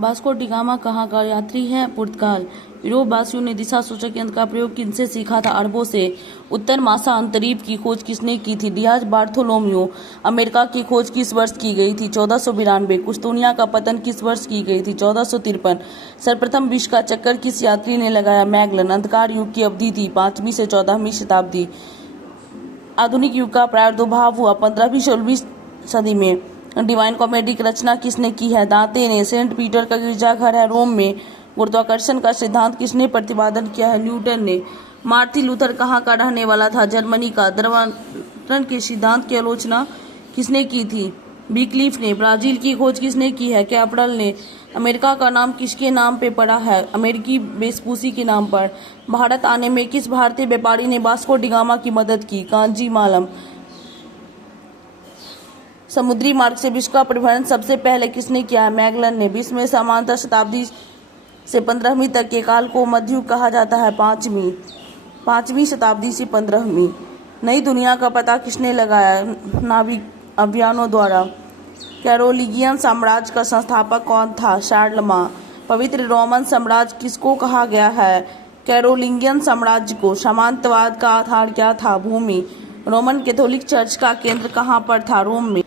Vasco D gamma कहाँ का यात्री है? पुर्तगाल। यूरोप वासियों ने दिशा सूचक यंत्र का प्रयोग किनसे सीखा था? अरबों से। उत्तर मासा अंतरीप की खोज किसने की थी? Diaz Bartholomew. अमेरिका की खोज किस वर्ष की गई थी? 1492। कुस्तुनिया का पतन किस वर्ष की गई थी? 1453। सर्वप्रथम विश्व का चक्कर किस यात्री ने लगाया? मैगलन। अंधकार युग की अवधि थी 5वीं से 14वीं शताब्दी। आधुनिक युग का प्रादुर्भाव हुआ 15वीं 16वीं सदी में। डिवाइन कॉमेडी की रचना किसने की है? दांते ने। सेंट पीटर का गिरजाघर है रोम में। गुरुत्वाकर्षण का सिद्धांत किसने प्रतिपादन किया है? न्यूटन ने। मार्टिन लूथर कहाँ का रहने वाला था? जर्मनी का। धर्मांतरण के सिद्धांत की आलोचना किसने की थी? विक्लिफ ने। ब्राजील की खोज किसने की है? कैप्रल ने। अमेरिका का नाम किसके नाम पे पड़ा है? अमेरिकी वेस्पूसी के नाम पर। भारत आने में किस भारतीय व्यापारी ने वास्को डी गामा की मदद की? कांजी मालम। समुद्री मार्ग से विश्व का परिवहन सबसे पहले किसने किया है? मैगलन ने। विश्व में समांतर शताब्दी से 15वीं तक के काल को मध्ययुग कहा जाता है। पांचवी शताब्दी से 15वीं। नई दुनिया का पता किसने लगाया? नाविक अभियानों द्वारा। कैरोलिगियन साम्राज्य का संस्थापक कौन था? शार्लमा। पवित्र रोमन साम्राज्य किसको कहा गया है? कैरोलिंगियन साम्राज्य को। सामंतवाद का आधार क्या था? भूमि। रोमन कैथोलिक चर्च का केंद्र कहाँ पर था? रोम में।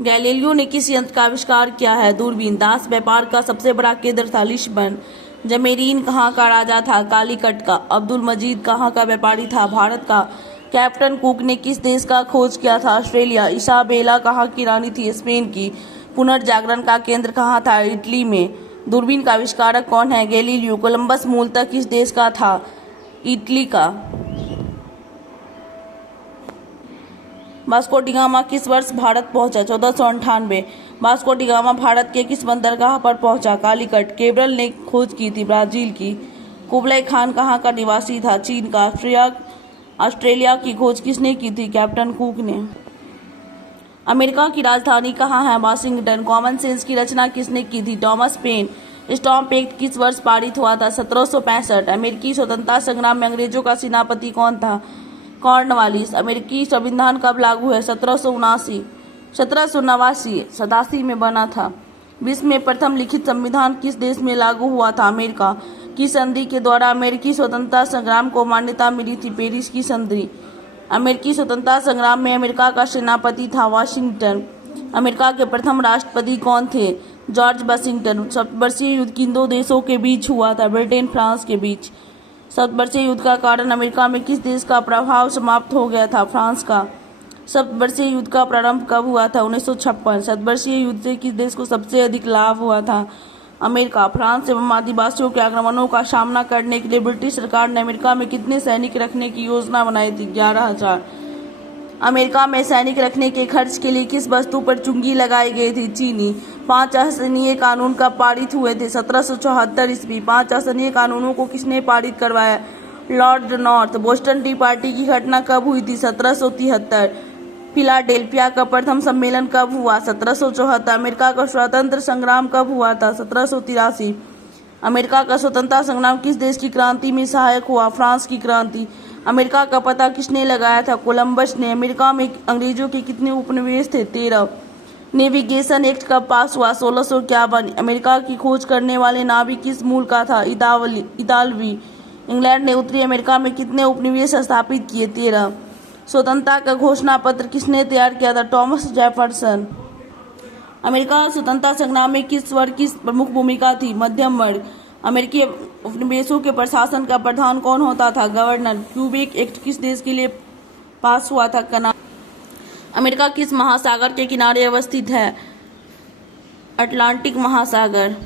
गैलीलियो ने किस यंत्र का आविष्कार किया है? दूरबीन। दास व्यापार का सबसे बड़ा केंद्र था लिस्बन। जमेरीन कहाँ का राजा था? कालीकट का। अब्दुल मजीद कहाँ का व्यापारी था? भारत का। कैप्टन कुक ने किस देश का खोज किया था? ऑस्ट्रेलिया। इसाबेला कहाँ की रानी थी? स्पेन की। पुनर्जागरण का केंद्र कहाँ था? इटली में। दूरबीन का आविष्कारक कौन है? गैलीलियो। कोलंबस मूलतः किस देश का था? इटली का। वास्को डी गामा किस वर्ष भारत पहुंचा? 1498। वास्को डी गामा भारत के किस बंदरगाह पर पहुंचा? कालीकट। केब्रल ने खोज की थी ब्राजील की। कुबलाई खान कहाँ का निवासी था? चीन का। ऑस्ट्रेलिया की खोज किसने की थी? कैप्टन कुक ने। अमेरिका की राजधानी कहाँ है? वाशिंगटन। कॉमन सेंस की रचना किसने की थी? Thomas pen. स्टॉम्प एक्ट किस वर्ष पारित हुआ था? 1765। अमेरिकी स्वतंत्रता संग्राम में अंग्रेजों का सेनापति कौन था? कॉर्नवालिस। अमेरिकी संविधान कब लागू है? 1789 87 में बना था। विश्व में प्रथम लिखित संविधान किस देश में लागू हुआ था? अमेरिका की संधि के द्वारा अमेरिकी स्वतंत्रता संग्राम को मान्यता मिली थी? पेरिस की संधि। अमेरिकी स्वतंत्रता संग्राम में अमेरिका का सेनापति था? वाशिंगटन। अमेरिका के प्रथम राष्ट्रपति कौन थे? George Washington. सप्तवर्षीय युद्ध किन दो देशों के बीच हुआ था? ब्रिटेन फ्रांस के बीच। सप्तवर्षीय युद्ध का कारण अमेरिका में किस देश का प्रभाव समाप्त हो गया था? फ्रांस का। सप्तवर्षीय युद्ध का प्रारंभ कब हुआ था? 1956। सप्तवर्षीय युद्ध से किस देश को सबसे अधिक लाभ हुआ था? अमेरिका। फ्रांस एवं आदिवासियों के आक्रमणों का सामना करने के लिए ब्रिटिश सरकार ने अमेरिका में कितने सैनिक रखने की योजना बनाई थी? 11,000। अमेरिका में सैनिक रखने के खर्च के लिए किस वस्तु पर चुंगी लगाई गई थी? चीनी। 5 असहनीय कानून कब पारित हुए थे? 1774 ईस्वी। 5 असहनीय कानूनों को किसने पारित करवाया? Lord north. Boston T party की घटना कब हुई थी? 1773। फिलाडेल्फिया का प्रथम सम्मेलन कब हुआ? 1774। अमेरिका का स्वतंत्र संग्राम कब हुआ था? 1783। अमेरिका का स्वतंत्रता संग्राम किस देश की क्रांति में सहायक हुआ? फ्रांस की क्रांति। अमेरिका का पता किसने लगाया था? कोलंबस ने। अमेरिका में अंग्रेजों के कितने उपनिवेश थे? 13। नेविगेशन एक्ट कब पास हुआ? 1651। अमेरिका की खोज करने वाले नाविक किस मूल का था? इतालवी। इंग्लैंड ने उत्तरी अमेरिका में कितने उपनिवेश स्थापित किए? 13। स्वतंत्रता का घोषणा पत्र किसने तैयार किया था? Thomas Jefferson. अमेरिका स्वतंत्रता संग्राम में किस वर्ग की प्रमुख भूमिका थी? मध्यम वर्ग। अमेरिकी उपनिवेशों के प्रशासन का प्रधान कौन होता था? गवर्नर। क्यूबेक एक्ट किस देश के लिए पास हुआ था? कनाडा। अमेरिका किस महासागर के किनारे अवस्थित है? अटलांटिक महासागर।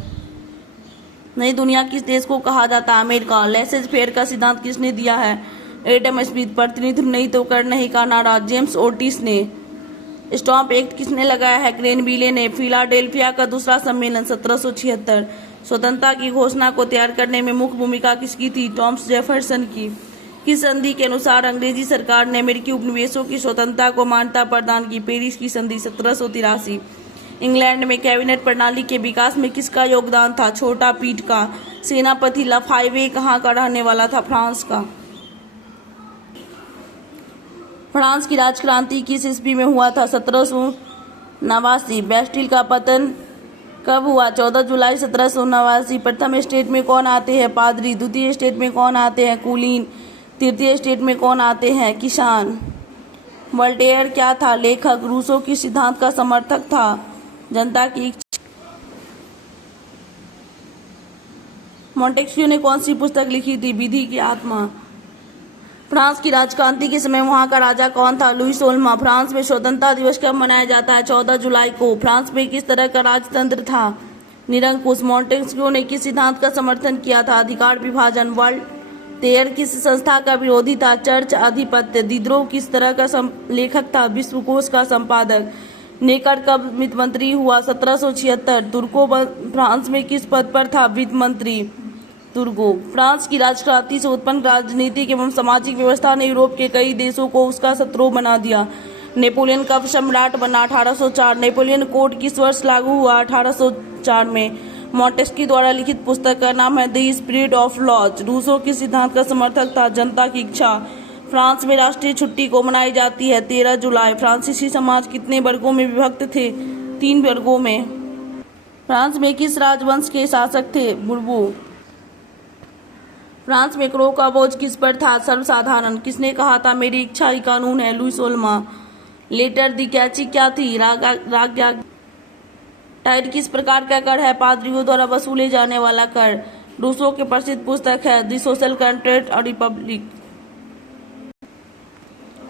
नई दुनिया किस देश को कहा जाता है? अमेरिका। लेसेज फेयर का सिद्धांत किसने दिया है? Adam Smith. प्रतिनिधित्व नहीं तो कर नहीं का नारा जेम्स ओटिस ने। स्टॉम्प एक्ट किसने लगाया है? ग्रेनविले ने। फिलाडेल्फिया का दूसरा सम्मेलन 1776। स्वतंत्रता की घोषणा को तैयार करने में मुख्य भूमिका किसकी थी? टॉमस जेफरसन की। किस संधि के अनुसार अंग्रेजी सरकार ने अमेरिकी उपनिवेशों की स्वतंत्रता को मान्यता प्रदान की? पेरिस की संधि 1783। इंग्लैंड में कैबिनेट प्रणाली के विकास में किसका योगदान था? छोटा पीट का। सेनापति लाफाइवे कहाँ का रहने वाला था? फ्रांस का। फ्रांस की राजक्रांति किस ईस्वी में हुआ था? 1789। बेस्टिल का पतन कब हुआ? 14 जुलाई 1789। प्रथम स्टेट में कौन आते हैं? पादरी। द्वितीय स्टेट में कौन आते हैं? कुलीन। तृतीय स्टेट में कौन आते हैं? किसान। वोल्टेयर क्या था? लेखक। रूसो किस सिद्धांत का समर्थक था? जनता की इच्छा। मॉन्टेस्क्यू ने कौन सी पुस्तक लिखी थी? विधि की आत्मा। फ्रांस की राजक्रांति के समय वहां का राजा कौन था? लुई 16वां। फ्रांस में स्वतंत्रता दिवस कब मनाया जाता है? 14 जुलाई को। फ्रांस में किस तरह का राजतंत्र था? निरंकुश। मॉन्टेस्क्यू ने किस सिद्धांत का समर्थन किया था? अधिकार विभाजन। वोल्टेयर किस संस्था का विरोधी था? चर्च आधिपत्य। दिदरों किस तरह का लेखक था? विश्वकोश का संपादक। नेकर कब वित्त मंत्री हुआ? 1776। तुर्को फ्रांस में किस पद पर था? वित्त मंत्री। तुर्को। फ्रांस की राजक्रांति से उत्पन्न राजनीतिक एवं सामाजिक व्यवस्था ने यूरोप के कई देशों को उसका शत्रु बना दिया। नेपोलियन कब सम्राट बना? 1804। नेपोलियन कोड किस वर्ष लागू हुआ? 1804 में। मॉन्टेस्क्यू द्वारा लिखित पुस्तक का नाम है the spirit of laws. Rousseau किस सिद्धांत का समर्थक था? जनता की इच्छा। फ्रांस में राष्ट्रीय छुट्टी को मनाई जाती है 13 जुलाई। फ्रांसीसी समाज कितने वर्गों में विभक्त थे? 3 वर्गों में। फ्रांस में किस राजवंश के शासक थे? बुर्बो। फ्रांस में करों का बोझ किस पर था? सर्वसाधारण। किसने कहा था मेरी इच्छा ही कानून है? लुई 16वां। लेटर दी कैची क्या थी? राज्ञा। टाइड किस प्रकार का कर है? पादरियों द्वारा वसूले जाने वाला कर। रूसो की प्रसिद्ध पुस्तक है द सोशल कंट्रैक्ट और रिपब्लिक।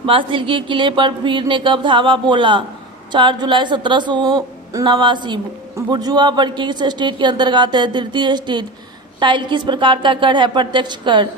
बास्तिल के किले पर भीड़ ने कब धावा बोला? 4 जुलाई 1789। बुर्जुआ वर्ग किस स्टेट के अंतर्गत है? तृतीय स्टेट। टाइल किस प्रकार का कर है? प्रत्यक्ष कर।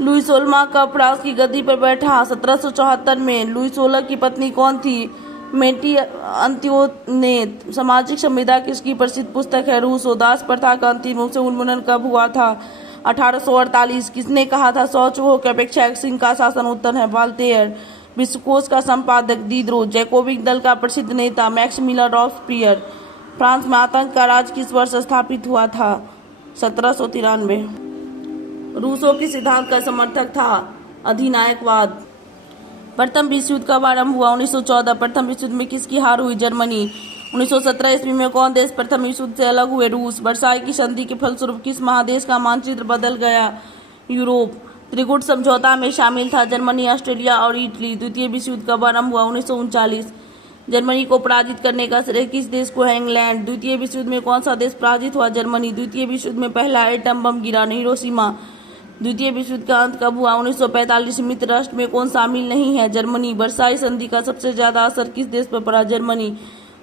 लुई 16वां कब फ्रांस की गद्दी पर बैठा? 1774 में। लुई 16 की पत्नी कौन थी? मेरी अंत्योनेत। सामाजिक संविदा किसकी प्रसिद्ध पुस्तक है? रूसो। दास प्रथा का अंतिम रूप से उन्मूलन कब हुआ था? 1848। किसने कहा था 100 चूहों की अपेक्षा एक सिंह का शासन उत्तम है? वोल्टेयर। विश्वकोश का संपादक दिदरो। जैकोबिक दल का प्रसिद्ध नेता मैक्सिमिलियन रॉबेस्पियर। फ्रांस में आतंक का राज किस वर्ष स्थापित हुआ था? 1793। रूसो के सिद्धांत का समर्थक था? अधिनायकवाद। प्रथम विश्व युद्ध कब आरंभ हुआ? 1914। प्रथम विश्व युद्ध में किसकी हार हुई? जर्मनी। 1917 ईस्वी में कौन देश प्रथम विश्व युद्ध से अलग हुए? रूस। वर्साई की संधि के फलस्वरूप किस महादेश का मानचित्र बदल गया? यूरोप। त्रिकूट समझौता में शामिल था जर्मनी, ऑस्ट्रेलिया और इटली। द्वितीय विश्व युद्ध कब आरंभ हुआ? 1939। जर्मनी को पराजित करने का श्रेय किस देश को है? इंग्लैंड। द्वितीय विश्व युद्ध में कौन सा देश पराजित हुआ? जर्मनी। द्वितीय विश्व युद्ध में पहला एटम बम गिरा? हिरोशिमा। द्वितीय विश्व युद्ध का अंत कब हुआ? 1945। मित्र राष्ट्र में कौन शामिल नहीं है? जर्मनी। वर्साई संधि का सबसे ज्यादा असर किस देश पर पड़ा? जर्मनी।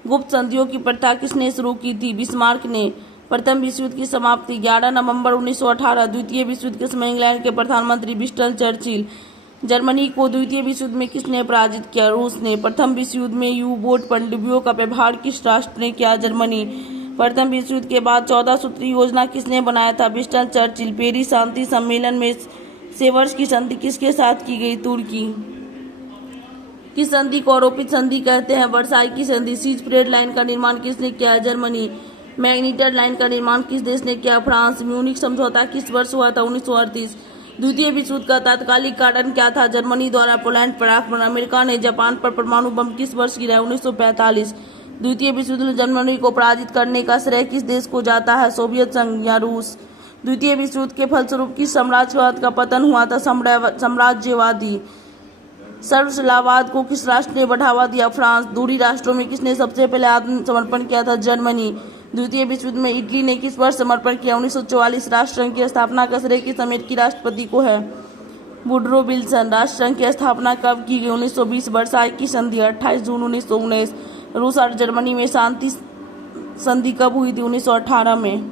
गुप्त संधियों की प्रथा किसने शुरू की थी? बिस्मार्क ने। प्रथम विश्व युद्ध की समाप्ति 11 नवंबर 1918। द्वितीय विश्व युद्ध के समय इंग्लैंड के प्रधानमंत्री विंस्टन चर्चिल। जर्मनी को द्वितीय विश्व युद्ध में किसने पराजित किया? रूस ने। प्रथम विश्व युद्ध में यू बोट पनडुब्बियों का व्यवहार किस राष्ट्र ने किया? जर्मनी। प्रथम विश्व युद्ध के बाद 14 सूत्री योजना किसने बनाया था? Winston Churchill. पेरिस शांति सम्मेलन में सेवर्स की संधि किसके साथ की गई? तुर्की। किस संधि को आरोपित संधि कहते हैं? वर्साई की संधि। सीजफ्रेड लाइन का निर्माण किसने किया? जर्मनी। मैग्नीटर लाइन का निर्माण किस देश ने किया? फ्रांस। म्यूनिख समझौता किस वर्ष हुआ था? 1938। द्वितीय विश्व युद्ध का तात्कालिक कारण क्या था? जर्मनी द्वारा पोलैंड पर आक्रमण। अमेरिका ने जापान पर परमाणु बम किस वर्ष गिराया? 1945। द्वितीय विश्व युद्ध में जर्मनी को पराजित करने का श्रेय किस देश को जाता है? सोवियत संघ या रूस। द्वितीय विश्व युद्ध के फलस्वरूप किस साम्राज्यवाद का पतन हुआ था? साम्राज्यवादी। सर्वशिलावाद को किस राष्ट्र ने बढ़ावा दिया? फ्रांस। दूरी राष्ट्रों में किसने सबसे पहले आत्मसमर्पण किया था? जर्मनी। द्वितीय विश्व युद्ध में इटली ने किस वर्ष समर्पण किया? 1944। राष्ट्रसंघ की स्थापना का श्रेय किस अमेरिकी राष्ट्रपति को है? Woodrow Wilson. राष्ट्रसंघ की स्थापना कब की गई? 1920। वर्साई की संधि 28 जून 1919। रूस और जर्मनी में शांति संधि कब हुई थी? 1918 में।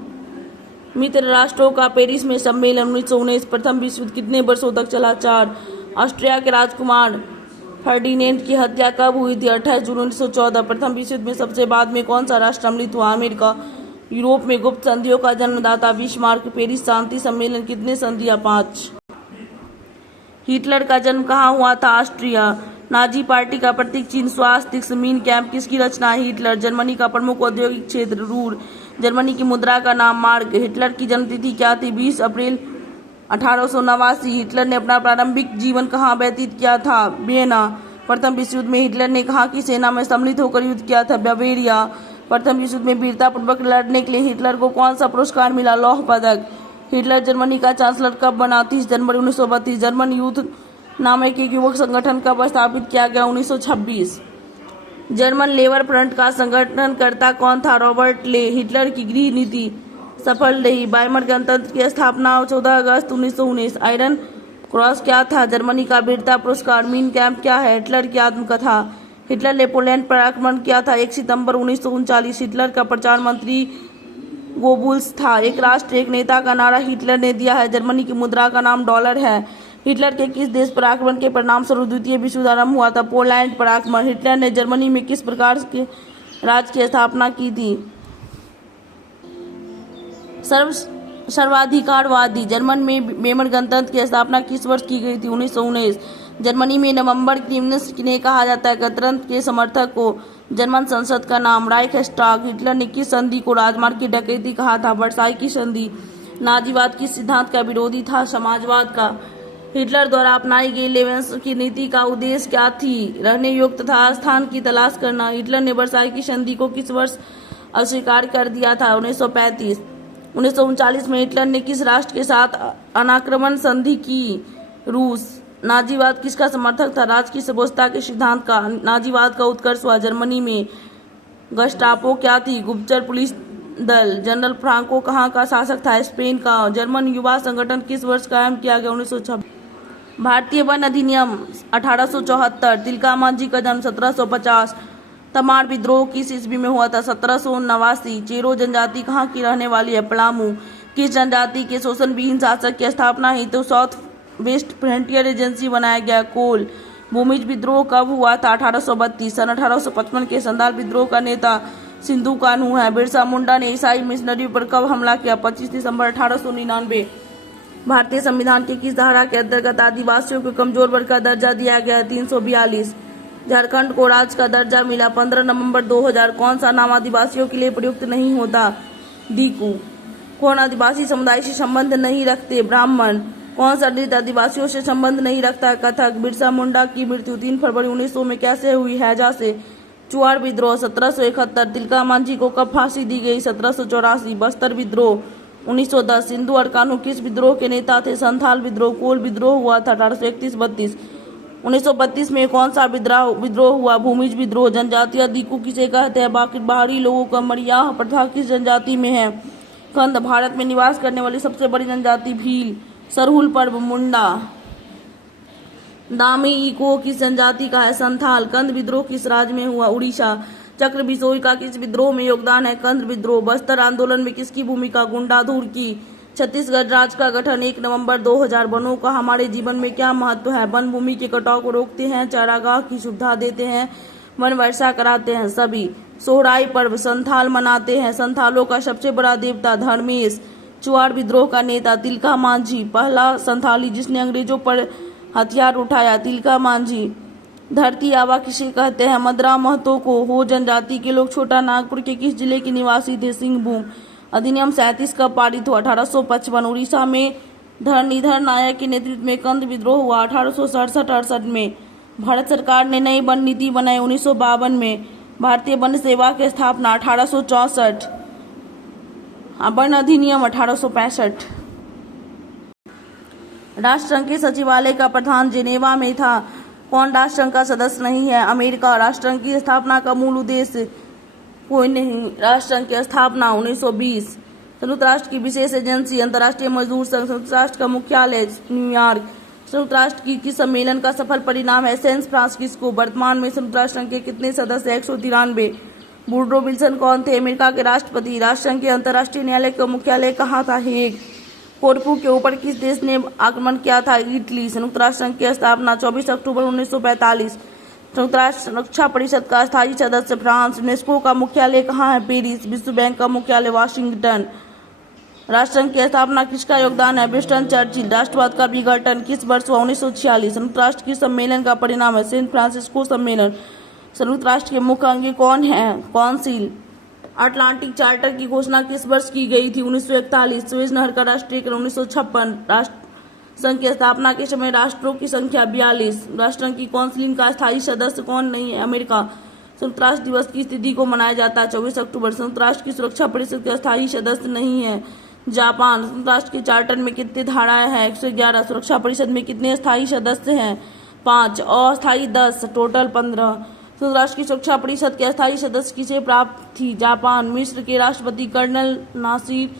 मित्र राष्ट्रों का पेरिस में सम्मेलन 1919। प्रथम विश्व युद्ध कितने वर्षों तक चला? 4। ऑस्ट्रिया के राजकुमार फर्डिनेंड की हत्या कब हुई थी? 28 जून 1914। प्रथम विश्व युद्ध में सबसे बाद में कौन सा राष्ट्र सम्मिलित हुआ? अमेरिका। यूरोप में गुप्त संधियों का जन्मदाता बिस्मार्क। पेरिस शांति सम्मेलन कितने संधियां? 5। हिटलर का जन्म कहाँ हुआ था? ऑस्ट्रिया। नाजी पार्टी का प्रतीक चिन्ह स्वास्तिक मीन कैंप किसकी रचना है? हिटलर। जर्मनी का प्रमुख औद्योगिक क्षेत्र रूर। जर्मनी की मुद्रा का नाम मार्क। हिटलर की जन्मतिथि क्या थी? 20 अप्रैल 1889। हिटलर ने अपना प्रारंभिक जीवन कहाँ व्यतीत किया था? वियना। प्रथम विश्व युद्ध में हिटलर ने कहाँ की सेना में सम्मिलित होकर युद्ध किया था? बावेरिया। प्रथम विश्व युद्ध में वीरतापूर्वक लड़ने के लिए हिटलर को कौन सा पुरस्कार मिला? लौह पदक। हिटलर जर्मनी का चांसलर कब बना? 30 जनवरी 1932। जर्मन यूथ नामक एक युवक संगठन कब स्थापित किया गया? 1926। जर्मन लेबर फ्रंट का संगठनकर्ता कौन था? रॉबर्ट ले। हिटलर की गृह नीति सफल रही। वाइमर गणतंत्र की स्थापना 14 अगस्त 1919। आयरन क्रॉस क्या था? जर्मनी का वीरता पुरस्कार। मीन कैंप क्या है? हिटलर की आत्मकथा। हिटलर ने पोलैंड पर आक्रमण किया था 1 सितंबर 1939। हिटलर का प्रचार मंत्री गोबुल्स था। एक राष्ट्र एक नेता का नारा हिटलर ने दिया है। जर्मनी की मुद्रा का नाम डॉलर है। हिटलर के किस देश पर आक्रमण के परिणाम स्वरूप द्वितीय विश्व युद्ध आरंभ हुआ था? पोलैंड पर आक्रमण। हिटलर ने जर्मनी में किस प्रकार के राज्य की स्थापना की थी? सर्वाधिकारवादी। जर्मन में वेमर गणतंत्र की स्थापना किस वर्ष की गई थी? 1919। जर्मनी में नवंबर क्रिसमस किन्हें कहा जाता है? गणतंत्र के समर्थक को। जर्मन संसद का नाम राइखस्टाग। हिटलर ने किस संधि को राजमार्ग की डकैती कहा था? वर्साई की संधि। नाजीवाद किस सिद्धांत का विरोधी था? समाजवाद का। हिटलर द्वारा अपनाई गई लेवेंस की नीति का उद्देश्य क्या थी? रहने योग्य तथा स्थान की तलाश करना। हिटलर ने वर्साई की संधि को किस वर्ष अस्वीकार कर दिया था? 1935। 1939 में हिटलर ने किस राष्ट्र के साथ अनाक्रमण संधि की? रूस। नाजीवाद किसका समर्थक था? राज की सर्वोच्चता के सिद्धांत का। नाजीवाद का उत्कर्ष हुआ। जर्मनी में गस्टापो क्या थी? गुप्तचर पुलिस दल। जनरल फ्रांको कहाँ का शासक था? स्पेन का। जर्मन युवा संगठन किस वर्ष कायम किया गया? 1926। भारतीय वन अधिनियम 1874। तिलका मांझी का जन्म 1750। तमार विद्रोह किस ईस्वी में हुआ था? 1789। चेरो जनजाति कहाँ की रहने वाली है? पलामू। किस जनजाति के शोषण विहीन शासक की स्थापना हेतु साउथ वेस्ट फ्रंटियर एजेंसी बनाया गया? कोल। भूमिज विद्रोह कब हुआ था? 1832। सन 1855 के संथाल विद्रोह का नेता सिंधु कान्हू है। बिरसा मुंडा ने ईसाई मिशनरी पर कब हमला किया? 25 दिसंबर 1899। भारतीय संविधान के किस धारा के अंतर्गत आदिवासियों को कमजोर वर्ग का दर्जा दिया गया है? 342। झारखंड को राज्य का दर्जा मिला 15 नवंबर 2000। कौन सा नाम आदिवासियों के लिए प्रयुक्त नहीं होता? दीकू। कौन आदिवासी समुदाय से संबंध नहीं रखते? ब्राह्मण। कौन सा नृत्य आदिवासियों से संबंध नहीं रखता? कथक। बिरसा मुंडा की मृत्यु 3 फरवरी 1900 में कैसे हुई? हैजा से। चुआड़ विद्रोह 1771। तिलका मांझी को कब फांसी दी गई? 1784। बस्तर विद्रोह 1910। सिंधु और कान्हू किस विद्रोह के नेता थे? संथाल विद्रोह। कोल विद्रोह हुआ था 1831-32। 1932 में कौन सा विद्रोह हुआ? भूमिज विद्रोह। जनजातीय दीकू किसे कहते हैं? बाहरी लोगों का। मरियाह प्रथा किस जनजाति में है? कंद। भारत में निवास करने वाली सबसे बड़ी जनजाति भील। सरहुल पर्व मुंडा। दामी इको किस जनजाति का है? संथाल। कंद विद्रोह किस राज्य में हुआ? उड़ीसा। चक्र बिसोई का किस विद्रोह में योगदान है? कंद विद्रोह। बस्तर आंदोलन में किसकी भूमिका? गुंडाधुर की। छत्तीसगढ़ राज्य का गठन 1 नवंबर 2000। वनों का हमारे जीवन में क्या महत्व है? वन भूमि के कटाव को रोकते हैं, चारागाह की सुविधा देते हैं, वन वर्षा कराते हैं। सभी। सोहराई पर्व संथाल मनाते हैं। संथालों का सबसे बड़ा देवता धर्मेश। चुआड़ विद्रोह का नेता तिलका मांझी। पहला संथाली जिसने अंग्रेजों पर हथियार उठाया? तिलका मांझी। धरती आबा किसे कहते हैं? मदरा महतो को। हो जनजाति के लोग छोटा नागपुर के किस जिले के निवासी थे? सिंहभूम। अधिनियम 37 कब पारित हुआ? 1855। उड़ीसा में धरणीधर नायक के नेतृत्व में कंद विद्रोह हुआ 1867-68 में। भारत सरकार ने नई वन नीति बनाई 1952 में। भारतीय वन सेवा की स्थापना 1864। वन अधिनियम 1865। राष्ट्रसंघ के सचिवालय का प्रधान जेनेवा में था। कौन राष्ट्रसंघ का सदस्य नहीं है? अमेरिका। राष्ट्रसंघ की स्थापना का मूल उद्देश्य? कोई नहीं। राष्ट्रसंघ की स्थापना 1920। संयुक्त राष्ट्र की विशेष एजेंसी अंतर्राष्ट्रीय मजदूर संघ। संयुक्त राष्ट्र का मुख्यालय न्यूयॉर्क। संयुक्त राष्ट्र की किस सम्मेलन का सफल परिणाम है? San Francisco. वर्तमान में संयुक्त राष्ट्र संघ के कितने सदस्य? 193। वुडरो विल्सन कौन थे? अमेरिका के राष्ट्रपति। राष्ट्रसंघ के अंतर्राष्ट्रीय न्यायालय का मुख्यालय कहाँ था? हेग। कोरफू के ऊपर किस देश ने आक्रमण किया था? इटली। संयुक्त राष्ट्र संघ की स्थापना 24 अक्टूबर 1945। संयुक्त राष्ट्र सुरक्षा परिषद का स्थायी सदस्य फ्रांस। यूनेस्को का मुख्यालय कहाँ है? पेरिस। विश्व बैंक का मुख्यालय वाशिंगटन। राष्ट्रसंघ की स्थापना किसका योगदान है? Winston Churchill. राष्ट्रवाद का विघटन किस वर्ष हुआ? 1946। संयुक्त राष्ट्र की सम्मेलन का परिणाम है सैन फ्रांसिस्को सम्मेलन। संयुक्त राष्ट्र के मुख्य अंग कौन है? कौंसिल। अटलांटिक चार्टर की घोषणा किस वर्ष की गई थी? 1941। सुएज नहर का राष्ट्रीयकरण 1956। राष्ट्र संघ की स्थापना के समय राष्ट्रों की संख्या 42। राष्ट्रसंघ की काउंसिल का स्थायी सदस्य कौन नहीं है? अमेरिका। संयुक्त राष्ट्र दिवस की स्थिति को मनाया जाता है 24 अक्टूबर। संयुक्त राष्ट्र की सुरक्षा परिषद के अस्थायी सदस्य नहीं है जापान। संयुक्त राष्ट्र के चार्टर में कितनी धाराएं हैं? 111। सुरक्षा परिषद में कितने अस्थायी सदस्य हैं? 5। अस्थायी 10, टोटल 15। संयुक्त राष्ट्र की सुरक्षा परिषद के अस्थायी सदस्य किसे प्राप्त थी? जापान। मिस्र के राष्ट्रपति कर्नल नासिर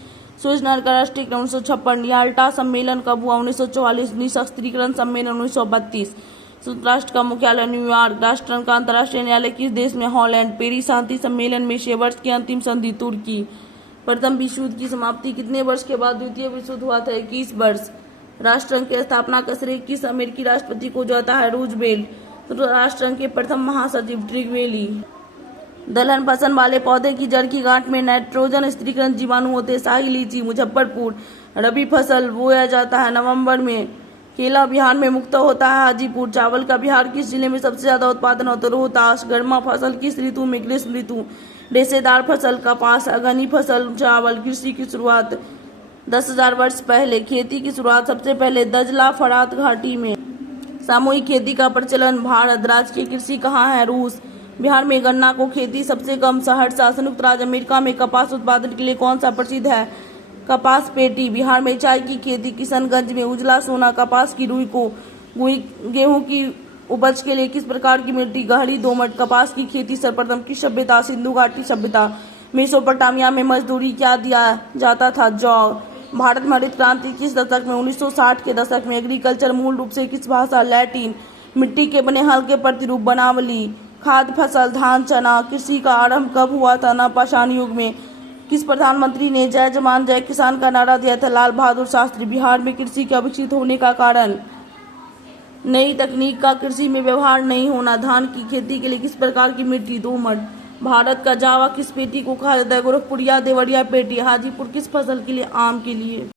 स्विट्जरलैंड का राष्ट्रीय 1956। याल्टा सम्मेलन कब हुआ? 1944। निशस्त्रीकरण सम्मेलन 1932। संयुक्त राष्ट्र का मुख्यालय न्यूयॉर्क। राष्ट्रसंघ का अंतर्राष्ट्रीय न्यायालय किस देश में? हॉलैंड। पेरिस शांति सम्मेलन में 6 वर्ष की अंतिम संधि तुर्की। प्रथम विश्व युद्ध की समाप्ति कितने वर्ष के बाद द्वितीय विश्व युद्ध हुआ था? 21 वर्ष। राष्ट्रसंघ की स्थापना का श्रेय किस अमेरिकी राष्ट्रपति को जाता है? रूजवेल्ट। राष्ट्रसंघ के प्रथम महासचिव ट्रिगवेली। दलहन फसल वाले पौधे की जड़ की गांठ में नाइट्रोजन स्थिरीकरण जीवाणु होते हैं। शाही लीची। मुजफ्फरपुर। रबी फसल बोया जाता है नवंबर में। केला बिहार में मुक्त होता है हाजीपुर। चावल का बिहार किस जिले में सबसे ज्यादा उत्पादन होता है? रोहतास। गर्मा फसल किस ऋतु में? ग्रीष्म ऋतु। रेशेदार फसल कपास। अगनी फसल चावल। कृषि की शुरुआत 10,000 वर्ष पहले। खेती की शुरुआत सबसे पहले दजला फरात घाटी में। सामूहिक खेती का प्रचलन भारत। राजकीय कृषि कहाँ है? रूस। बिहार में गन्ना को खेती सबसे कम। सहरसा। संयुक्त राज्य अमेरिका में कपास उत्पादन के लिए कौन सा प्रसिद्ध है? कपास पेटी। बिहार में चाय की खेती। किशनगंज में। उजला सोना। कपास की रुई को गेहूं की उपज के लिए किस प्रकार की मिट्टी? गहरी दोमट। कपास की खेती सर्वप्रथम किस सभ्यता? सिंधु घाटी सभ्यता। मेसोपोटामिया में मजदूरी क्या दिया जाता था? जौ। भारत में हरित क्रांति किस दशक में? 1960 के दशक में। एग्रीकल्चर मूल रूप से किस भाषा? लैटिन। मिट्टी के बने हल के प्रतिरूप बनावली। खाद्य फसल धान चना। कृषि का आरंभ कब हुआ था? नवपाषाण युग में। किस प्रधानमंत्री ने जय जवान जय किसान का नारा दिया था? लाल बहादुर शास्त्री। बिहार में कृषि के अविकसित होने का कारण? नई तकनीक का कृषि में व्यवहार नहीं होना। धान की खेती के लिए किस प्रकार की मिट्टी? दोमट। भारत का जावा किस पेटी को कहा जाता है? गोरखपुरिया देवरिया पेटी। हाजीपुर किस फसल के लिए? आम के लिए।